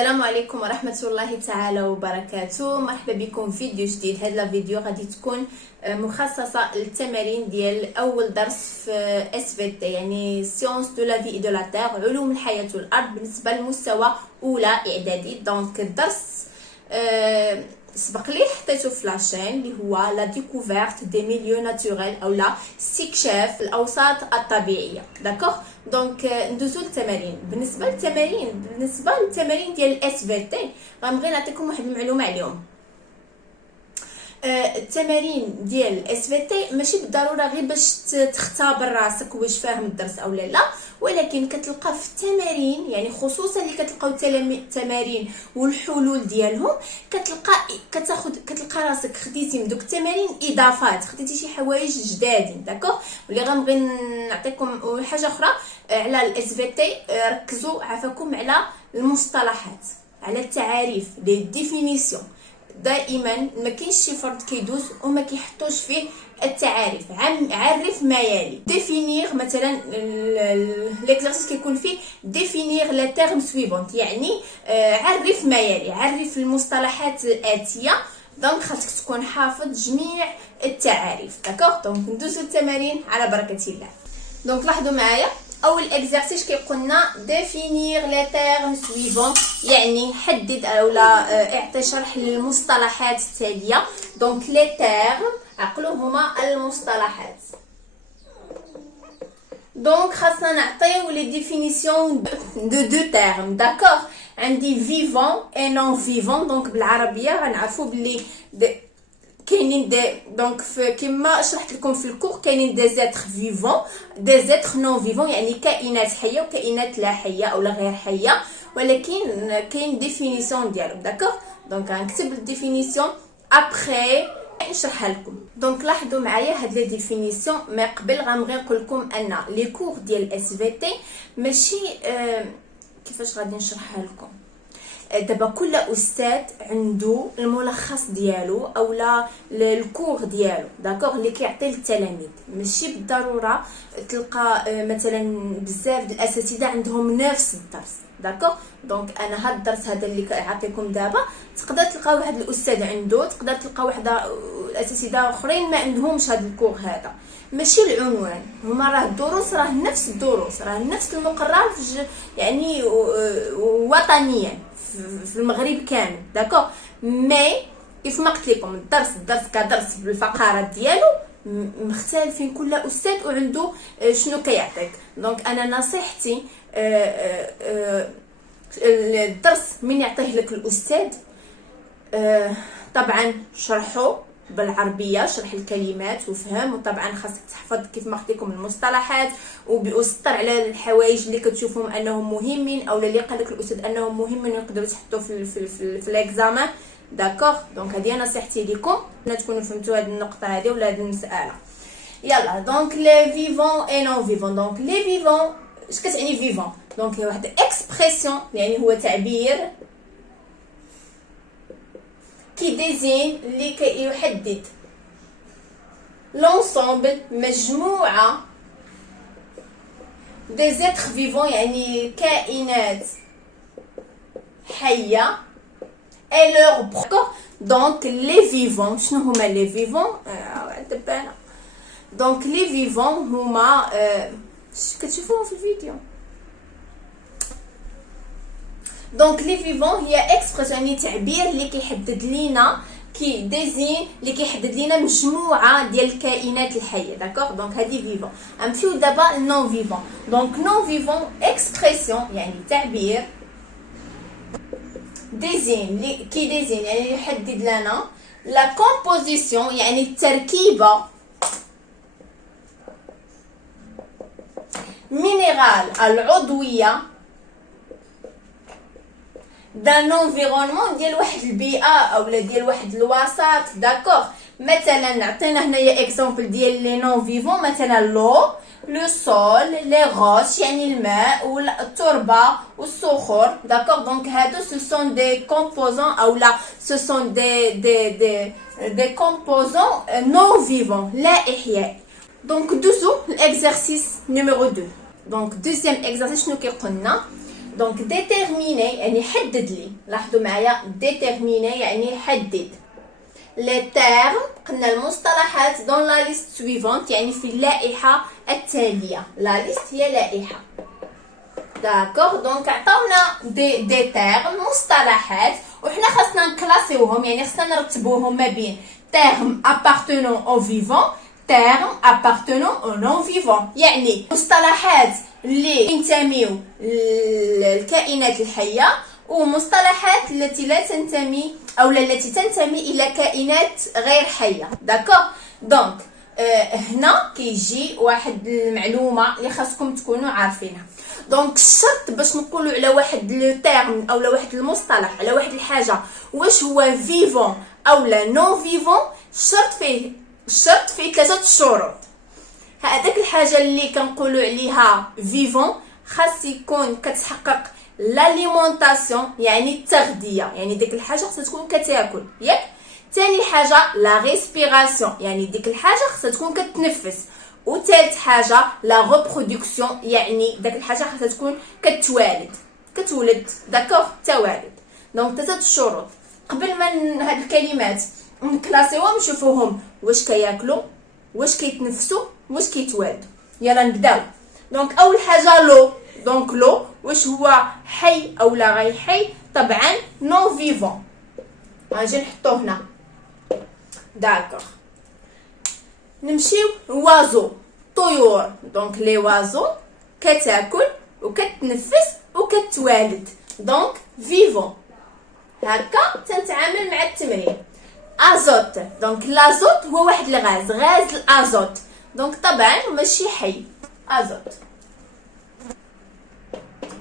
السلام عليكم ورحمة الله تعالى وبركاته. مرحبا بكم في فيديو جديد. هذا الفيديو غادي تكون مخصصة للتمارين ديال أول درس في SVT، يعني سيونس دو لا في دو لا تير، علوم الحياة والأرض، بالنسبة لمستوى أولى إعدادي. دونك الدرس سبق لي حطيته في لاشين اللي هو لا ديكوفيرت دي ميليو ناتوريل او لا استكشاف الاوساط الطبيعيه. داكوغ، دونك ندوزو للتمارين. بالنسبه للتمارين ديال الاس في تي غنبغي نعطيكم واحد المعلومه عليهم. التمارين ديال الاس في تي ماشي بالضروره غير باش تختبر راسك واش فاهم الدرس او لا، ولكن كتلقى في التمارين، يعني خصوصا اللي كتلقاو التمارين والحلول ديالهم، كتلقى راسك خديتي من دوك التمارين اضافات، خديتي شي حوايج جدادين. داكوغ، واللي غنبغي نعطيكم حاجه اخرى على الاس في تي، ركزوا عافاكم على المصطلحات، على التعاريف، لي ديفينيسيون. دائما ما كاينش شي فرد كيدوز وما كيحطوش فيه التعاريف. عرف ما يلي. ديفينير مثلا ليكزارسيس كيكون فيه ديفينير لا تيرم سويفونت، يعني عرف ما يلي، عرف المصطلحات الاتيه. دونك خاصك تكون حافظ جميع التعاريف. داكوغ، دونك ندوزو التمارين على بركه الله. دونك لاحظوا معايا، اول اكزرسيس كيقولنا ديفينير لي تيرم سويفون، يعني حدد اولا اعطي شرح للمصطلحات التاليه. دونك لي تيرم عقلوا هما المصطلحات. دونك خاصنا نعطيو لي ديفينيسيون دو تيرم. داكوغ، عندي فيفون اي نون فيفون. دونك بالعربيه غنعرفوا بلي كاينين دي، دونك كما شرحت لكم في الكور، كاينين دي زيتر فيفون، دي زيتر نون فيفون، يعني كائنات حيه وكائنات لا حيه او لا غير حيه، ولكن كاين ديفينيسيون ديالهم. داكوغ، دونك غنكتب الديفينيسيون ابخي نشرحها لكم. دونك لاحظوا معايا هاد لي ديفينيسيون. ما قبل غنبغي نقول لكم ان لي كور ديال اس في تي ماشي كيفاش غادي نشرحها لكم. دابا كل استاذ عنده الملخص ديالو اولا الكور ديالو، داكوغ، اللي كيعطي للتلاميذ. ماشي بالضروره تلقى مثلا بزاف د الاساتذه عندهم نفس الدرس. داكوغ، دونك انا هاد الدرس هذا اللي كيعطيكم دابا تقدر تلقى واحد الاستاذ عنده، تقدر تلقى واحد الاساتذه اخرين ما عندهمش هاد الكور هذا. ماشي العنوان، هما راه الدروس راه نفس الدروس، راه نفس المقرر يعني وطنيا في المغرب كامل. داكوغ، مي كيف ما قلت لكم الدرس كدرس بالفقرات ديالو مختلفين، كل استاذ وعنده شنو كيعطيك. دونك انا نصيحتي الدرس من يعطيه لك الاستاذ طبعا شرحه بالعربيه، شرح الكلمات وفهم، وطبعا خاصك تحفظ كيف ما قلت لكم المصطلحات، وسطر على الحوايج اللي كتشوفهم انهم مهمين او اللي قال لك الاستاذ انهم مهمين يقدروا تحطوا في الاكزامان. داكوغ، دونك هذه نصيحتي لكم، تكونوا فهمتوا هذه النقطه هذه ولا هذه المساله. يلا، دونك لي فيفون اي نون فيفون. دونك لي فيفون اش كتعني فيفون؟ دونك هي واحد اكسبرسيون، يعني هو تعبير كي ديزين اللي كيحدد لونسومبل، مجموعه دي زيتر فيفون، يعني كائنات حيه اي لور بروكور. دونك لي فيفون شنو هما لي فيفون؟ دابا انا دونك لي فيفون هما كتشوفوهم في الفيديو. دونك لي فيفون هي اكسبرسيون، يعني تعبير اللي كيحدد لينا، كي ديزين اللي كيحدد لينا مجموعه ديال الكائنات الحيه. داكوغ، دونك هذه فيفون. نمشيو دابا نون فيفون. دونك نون فيفون اكسبرسيون، يعني تعبير ديزين كي ديزين، يعني يحدد لنا لا كومبوزيسيون، يعني التركيبه مينيرال العضويه دان انفيرونمون، ديال واحد البيئه اولا ديال واحد الوسط. داكوغ، مثلا عطينا هنايا اكزومبل ديال لي نون فيفون، مثلا لو سول، لي غوش يعني الماء والتربه والصخور. داكوغ، دونك هادو سو سون دي كومبوزون اولا سو سون دي كومبوزون نون فيفون لا احياء. دونك دوزو الاكزرسيس نيميرو 2. دونك دوزيام اكزرسيس شنو كيقولنا؟ دونك ديتيرميني يعني حدد لي، لاحظوا معايا ديتيرميني يعني حدد. لي تيرم قلنا المصطلحات دون لا ليست سويفونت يعني في اللائحه التاليه. لا ليست هي لائحه. داكوغ دونك عطاونا دي تيرم مصطلحات وحنا خاصنا نكلاسيوهم، يعني خاصنا نرتبوهم ما بين تيرم appartenant au vivant terme appartenant au non vivant، يعني مصطلحات اللي ينتميو للكائنات الحيه ومصطلحات التي لا تنتمي او التي تنتمي الى كائنات غير حيه. داكوغ دونك هنا كيجي واحد المعلومه اللي خاصكم تكونوا عارفينها. دونك الشرط باش نقولوا على واحد لو تيرم او على واحد المصطلح على واحد الحاجه واش هو فيفون او لا نون فيفون، الشرط فيه 3 شروط. هذاك الحاجه اللي كنقولوا عليها فيفون خاص يكون كتحقق لاليمونطاسيون يعني التغذيه، يعني ديك الحاجه خاصها تكون كتاكل ياك. ثاني حاجه لا ريسبيراسيون يعني ديك الحاجه خاصها تكون كتنفس. وثالث حاجه لا ريبرودكسيون يعني داك الحاجه خاصها تكون كتولد داكوغ توالد. دونك 3 الشروط. قبل ما هاد الكلمات نكلاسيوهم نشوفوهم واش كياكلوا واش كيتنفسوا واش كيتوالدوا. يلا نبداو. دونك اول حاجه لو. دونك لو واش هو حي او لا غير حي؟ طبعا نون فيفون. غنجي نحطو هنا. داكوغ نمشيو وازو طيور. دونك لي وازو كتاكل وكتنفس وكتوالد دونك فيفون. هكا تنتعامل مع التمرين. ازوت دونك لازوت هو واحد الغاز، غاز الازوت دونك طبعا ماشي حي ازوت.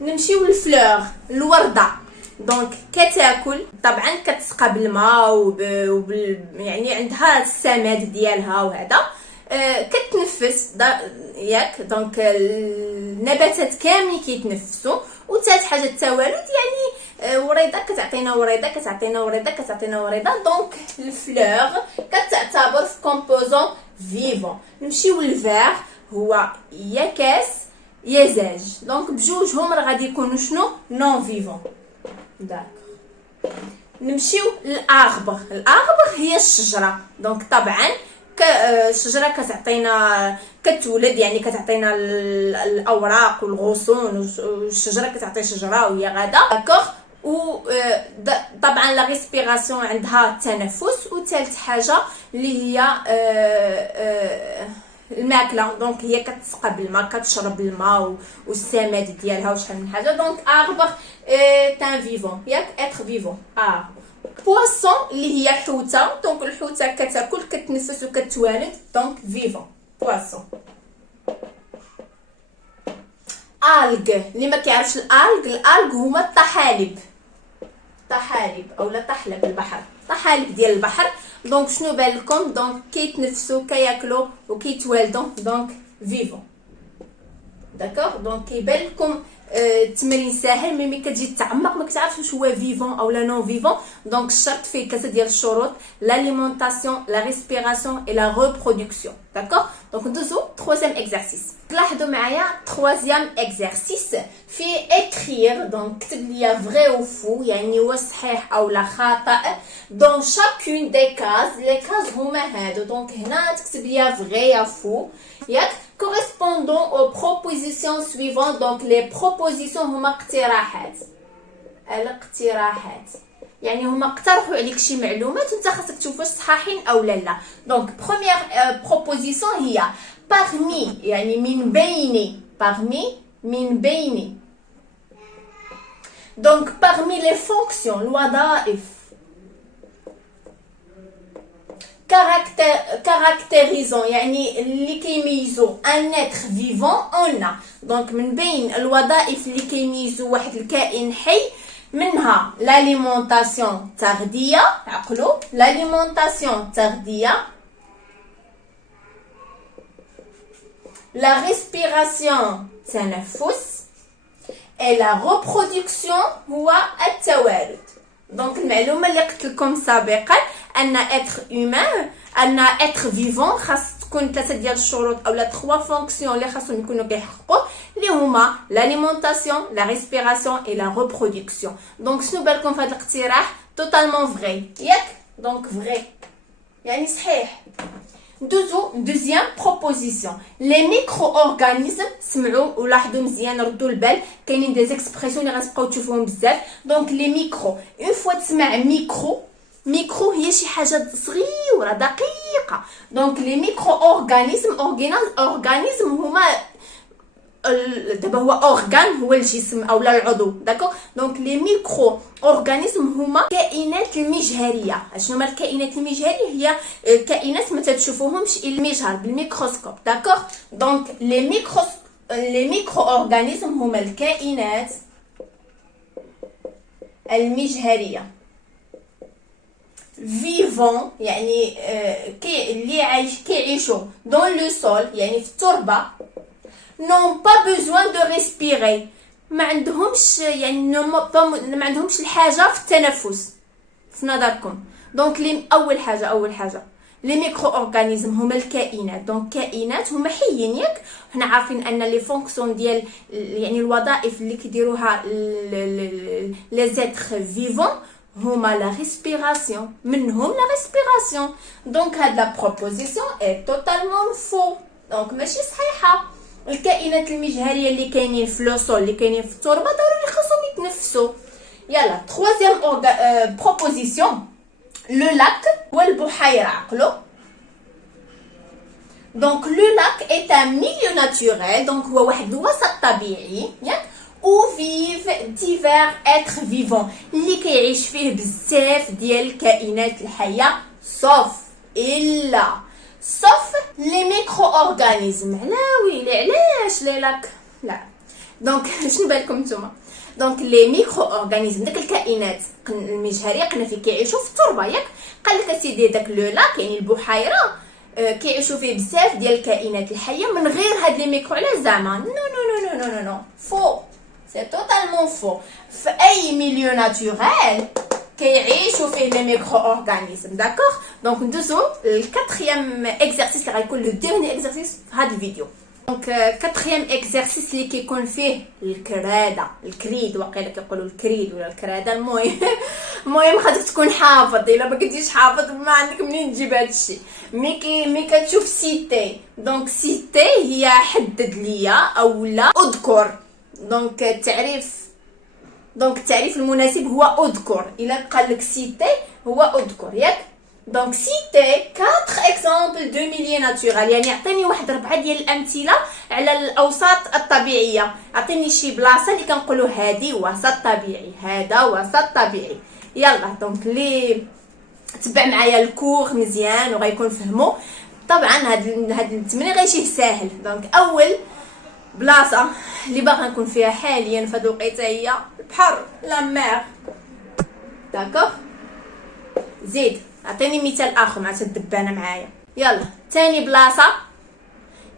نمشيو للفلور الورده. دونك كتاكل طبعا كتسقى بالماء يعني عندها السماد ديالها وهذا. كتنفس ياك. دونك النباتات كاملين كيتنفسوا. وثالث حاجه التوالد يعني وريده كتعطينا وريده كتعطينا وريده كتعطينا وريده. دونك الفلور كتعتبر في كومبوزون فيفون. نمشيو للفير هو يا كاس يا زاج. دونك بجوجهم راه غادي يكونوا شنو نون فيفون. داك نمشيو للاربر. الاربر هي الشجره. دونك طبعا الشجره كتعطينا كتولد يعني كتعطينا الاوراق والغصون والشجره كتعطي شجره وهي غاده داكوغ. و طبعا لا ريسبيراسيون عندها التنفس. وثالث حاجه اللي هي الماكله. دونك هي كتسقى بالماء كتشرب الماء والسماد ديالها وشحال من حاجه. دونك اربر تان فيفون ياك اتر فيفون. بواسون اللي هي حوته. دونك الحوته كتاكل كتنفس وكتوالد دونك فيفون بواسون. الغ اللي ما كيعرفش الالغ هما الطحالب او لا طحلب البحر، طحالب ديال البحر. دونك شنو بالكم؟ دونك كيتنفسوا كياكلوا وكيتوالدوا دونك فيفون. داكوغ دونك كيبان لكم التمرين ساهل ملي كتجي تعمق ما كتعرفش واش هو فيفون او لا نون فيفون. دونك الشرط فيه 3 ديال الشروط لاليمونطاسيون لا ريسبيراسيون اي لا ريبرودكسيون. داكوغ دونك ندوزو 3 اكزرسيس. لاحظوا معايا 3 اكزرسيس فيه écrire. دونك كتب لي فري او فو يعني واش صحيح او لا خطا دون شاكون دي كاز. لي كاز هما هادو. دونك هنا تكتب لي فري يا فو ياك correspondant aux propositions suivantes. donc les propositions هما اقتراحات. الاقتراحات يعني هما اقترحوا عليك شي معلومات وانت خاصك تشوف واش صحاحين او لا. دونك première proposition هي parmi يعني من بين. parmi من بين. donc parmi les fonctions الوظائف. caractérisant يعني اللي كيميزوا ان اتر فيفون اون. دونك من بين الوظائف اللي كيميزوا واحد الكائن حي منها لاليمونطاسيون تغذيه. عقلوا لاليمونطاسيون تغذيه. لا ريسبيراسيون تنفس. اي لا ريبرودكسيون هو التوالد. دونك المعلومه اللي قلت لكم سابقا ان اتر هيومان ان اتر فيفون خاص تكون 3 ديال الشروط اولا 3 فونكسيون اللي خاصهم يكونوا كيحققوا اللي هما l'alimentation, la respiration et la reproduction. دونك شنو بالكم في هذا الاقتراح؟ توتالمون فري ياك؟ دونك فري يعني صحيح. ندوزو دوزيام بروبوزيسيون. لي ميكرو اورغانيزم، سمعوا ولاحظوا مزيان ردوا البال، كاينين دي زيكسبرسيون اللي غتبقاو تشوفوهم بزاف. دونك لي ميكرو، اون فوا تسمع ميكرو هي شي حاجه صغيره دقيقه. دونك لي ميكرو اورغانيزم هما دابا هو اورغان هو الجسم اولا العضو، داكوغ. دونك لي ميكرو اورغانيزم هما كائنات المجهريه. شنو هما الكائنات المجهريه؟ هي كائنات ما تشوفوهمش الا المجهر بالميكروسكوب، داكوغ. دونك لي ميكرو اورغانيزم هما الكائنات المجهريه فيفون، يعني اللي كيعيشوا دون لو سول يعني في التربه. n'ont pas besoin de respirer، ما عندهمش يعني ما عندهمش الحاجه في التنفس في نظركم. دونك اول حاجه لي ميكرو اورغانيزم هما الكائنات. دونك كائنات هما حيين ياك. حنا عارفين ان لي فونكسيون ديال يعني الوظائف اللي كيديروها لي زيتر فيفون هما لا ريسبيراسيون، منهم لا ريسبيراسيون. دونك هاد لا بروبوزيسيون اي توتالمون فو، دونك ماشي صحيحه. الكائنات المجهريه اللي كاينين في لو سول اللي كاينين في التربه ضروري خاصهم يتنفسوا. يلا تروازيام بروبوزيسيون، لو لاك هو البحيره. عقلوا دونك لو لاك اي ان ميليو ناتوريل، دونك هو واحد الوسط طبيعي ياك او فيف ديفير اتر فيفون اللي كيعيش فيه بزاف ديال الكائنات الحيه الا لي ميكرو اورغانيزم. علاش لي لاك؟ لا دونك شنو بالكم نتوما؟ دونك لي ميكرو اورغانيزم داك الكائنات المجهريه قلنا فيه كيعيشوا في التربه ياك. قال لك اسيدي داك لو لاك يعني البحيره كيعيشوا فيه بزاف ديال الكائنات الحيه من غير هاد لي ميكرو. على زعما نو فو، سي توتالمون فو. في اي ميليو ناتوريل كيعيشوا فيه لي ميكرو اورغانيزم، داكوغ. دونك ندوزو الكاتريام اكزرسيس اللي غيكون لو ديرني اكزرسيس في هذا الفيديو. دونك كاتريام اكزرسيس اللي كيكون فيه الكريد واقيلا كيقولوا الكريد ولا الكراده. المهم خاصك تكون حافظ. الا ما كنتيش حافظ ما عندك منين تجيب هذا الشيء. مي كتشوف سيتي، دونك سيتي هي حدد ليا اولا اذكر. دونك التعريف المناسب هو اذكر. الا قال لك سيتي هو اذكر ياك. دونك سيتي 4 اكزامبل دو ميليي ناتورال، يعني عطيني واحد 4 ديال الامثله على الاوساط الطبيعيه. عطيني شي بلاصه اللي كنقولوا هذه وسط طبيعي، هذا وسط طبيعي. يلا دونك لي تبع معايا الكور مزيان وغيكون فهموا. طبعا هاد التمرين غيجيه ساهل. دونك اول بلاصه اللي باغا نكون فيها حاليا في هاد الوقيته هي البحر، لا مير، داكوغ. زيد عطيني مثال اخر مع الدبانه معايا. يلا ثاني بلاصه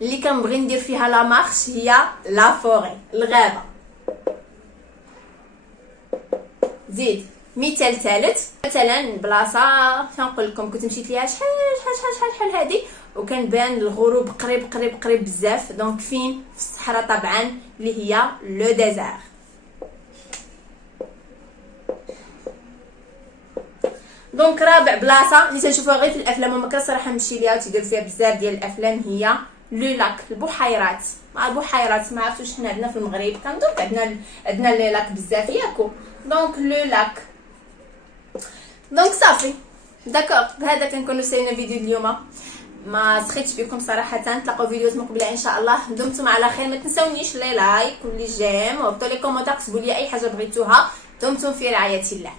اللي كنبغي ندير فيها لا مارش هي لا فوري، الغابه. زيد مثال ثالث، مثلا بلاصه كنقول لكم كنت مشيت ليها شحال هذه وكنبان الغروب قريب بزاف. دونك فين؟ في الصحراء طبعا اللي هي لو ديزير. دونك رابع بلاصه اللي تنشوفوها غير في الافلام وما كنصراحه نمشي ليها وتيدير فيها بزاف ديال الافلام هي لو لاك، البحيرات. مع البحيرات ما عرفتوش حنا عندنا في المغرب كندوك عندنا لي لاك بزاف ياكو. دونك لو لاك. دونك صافي داكوغ. بهذا كنكونوا سالينا فيديو اليوم. ما سخيتش بكم صراحه. نتلاقاو فيديوز مقبله ان شاء الله. دمتم على خير. ما تنساونيش لي لايك ولي جيم وحطوا لي كومونتير، كتبوا لي اي حاجه بغيتوها. دمتم في رعايه الله.